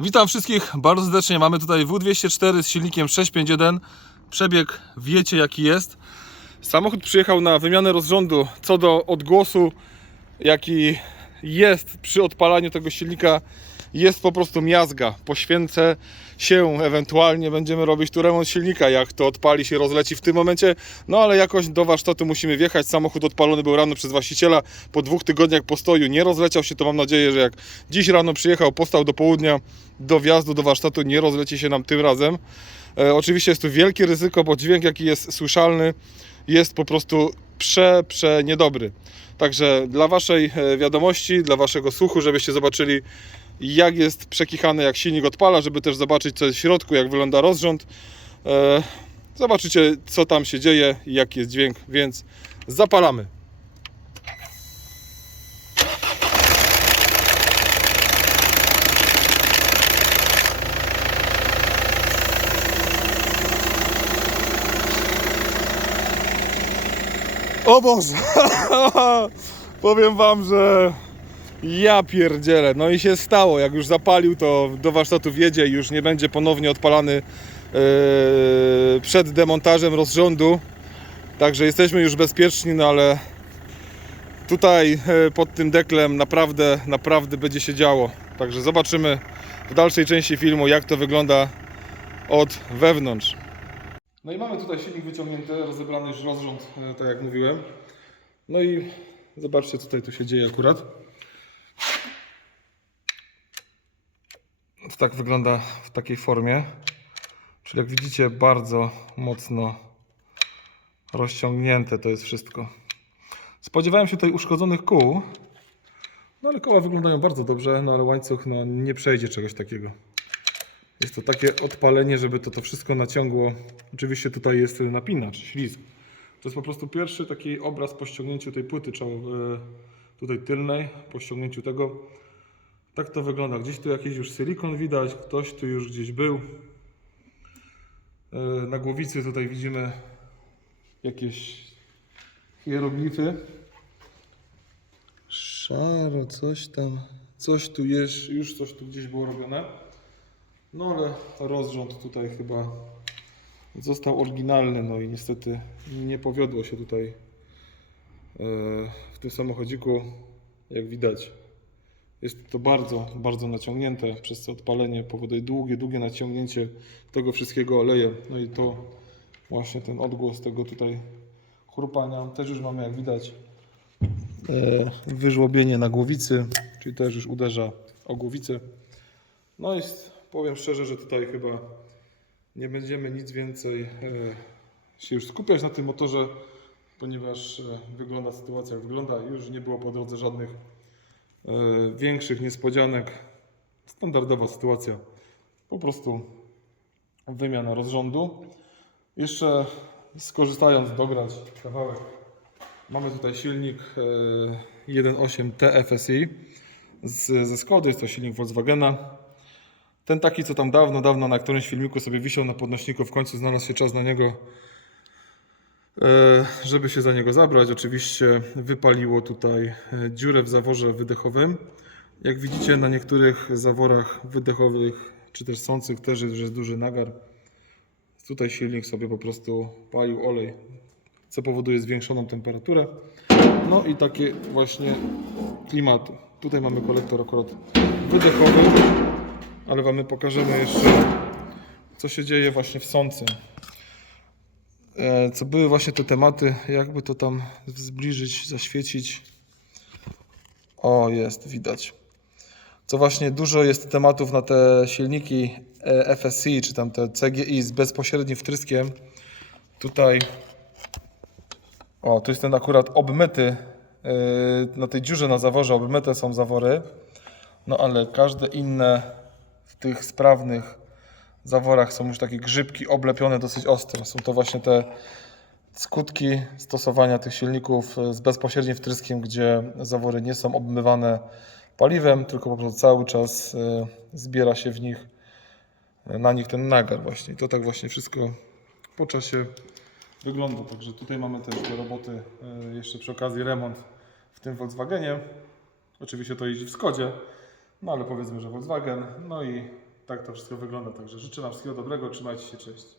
Witam wszystkich bardzo serdecznie. Mamy tutaj W204 z silnikiem 651. Przebieg wiecie jaki jest. Samochód przyjechał na wymianę rozrządu. Co do odgłosu, jaki jest przy odpalaniu tego silnika, jest po prostu miazga. Poświęcę się, ewentualnie będziemy robić tu remont silnika, jak to odpali się, rozleci w tym momencie. No ale jakoś do warsztatu musimy wjechać. Samochód odpalony był rano przez właściciela. Po dwóch tygodniach postoju nie rozleciał się, to mam nadzieję, że jak dziś rano przyjechał, postał do południa, do wjazdu do warsztatu, nie rozleci się nam tym razem. E, oczywiście jest tu wielkie ryzyko, bo dźwięk jaki jest słyszalny jest po prostu prze, prze niedobry. Także dla Waszej e, wiadomości, dla Waszego słuchu, żebyście zobaczyli jak jest przekichany, jak silnik odpala, żeby też zobaczyć co jest w środku, jak wygląda rozrząd. E, Zobaczycie co tam się dzieje i jaki jest dźwięk, więc zapalamy. O Boże! Powiem Wam, że ja pierdzielę. No i się stało. Jak już zapalił, to do warsztatu wjedzie i już nie będzie ponownie odpalany yy, przed demontażem rozrządu. Także jesteśmy już bezpieczni, no ale tutaj yy, pod tym deklem naprawdę, naprawdę będzie się działo. Także zobaczymy w dalszej części filmu, jak to wygląda od wewnątrz. No i mamy tutaj silnik wyciągnięty, rozebrany już rozrząd, e, tak jak mówiłem. No i zobaczcie, tutaj tu się dzieje akurat. To tak wygląda w takiej formie. Czyli jak widzicie, bardzo mocno rozciągnięte to jest wszystko. Spodziewałem się tutaj uszkodzonych kół. No ale koła wyglądają bardzo dobrze, no ale łańcuch no, nie przejdzie czegoś takiego. Jest to takie odpalenie, żeby to, to wszystko naciągło. Oczywiście tutaj jest napinacz, ślizg. To jest po prostu pierwszy taki obraz po ściągnięciu tej płyty czołowej, tutaj tylnej, po ściągnięciu tego. Tak to wygląda. Gdzieś tu jakiś już silikon widać, ktoś tu już gdzieś był. E, Na głowicy tutaj widzimy jakieś hieroglify. Szaro, coś tam, coś tu jest, już coś tu gdzieś było robione. No ale rozrząd tutaj chyba został oryginalny, no i niestety nie powiodło się tutaj e, w tym samochodziku, jak widać. Jest to bardzo, bardzo naciągnięte, przez co odpalenie powoduje długie, długie naciągnięcie tego wszystkiego olejem. No i to właśnie ten odgłos tego tutaj chrupania. Też już mamy, jak widać, e, wyżłobienie na głowicy, czyli też już uderza o głowicę. No i powiem szczerze, że tutaj chyba nie będziemy nic więcej e, się już skupiać na tym motorze, ponieważ e, wygląda sytuacja jak wygląda. Już nie było po drodze żadnych większych niespodzianek. Standardowa sytuacja. Po prostu wymiana rozrządu. Jeszcze skorzystając, dograć kawałek. Mamy tutaj silnik e, 1.8 TFSI z, ze Skody, jest to silnik Volkswagena. Ten taki, co tam dawno, dawno na którymś filmiku sobie wisiał na podnośniku, w końcu znalazł się czas na niego, e, żeby się za niego zabrać. Oczywiście wypaliło tutaj e, dziurę w zaworze wydechowym. Jak widzicie na niektórych zaworach wydechowych, czy też sących też jest, jest duży nagar. Tutaj silnik sobie po prostu palił olej, co powoduje zwiększoną temperaturę. No i takie właśnie klimatu. Tutaj mamy kolektor akurat wydechowy ale Wam pokażemy jeszcze, co się dzieje właśnie w sący. E, Co były właśnie te tematy, jakby to tam zbliżyć, zaświecić. O, jest, widać. Co właśnie dużo jest tematów na te silniki e, FSI, czy tam te CGI z bezpośrednim wtryskiem. Tutaj, o, tu jest ten akurat obmyty, e, na tej dziurze na zaworze obmyte są zawory. No ale każde inne w tych sprawnych zaworach są już takie grzybki oblepione dosyć ostro. Są to właśnie te skutki stosowania tych silników z bezpośrednim wtryskiem, gdzie zawory nie są obmywane paliwem, tylko po prostu cały czas e, zbiera się w nich e, na nich ten nagar właśnie. I to tak właśnie wszystko po czasie wygląda. Także tutaj mamy też do roboty e, jeszcze przy okazji remont w tym Volkswagenie. Oczywiście to jeździ w Skodzie, no ale powiedzmy, że Volkswagen. No i tak to wszystko wygląda. Także życzę Wam wszystkiego dobrego, trzymajcie się, cześć.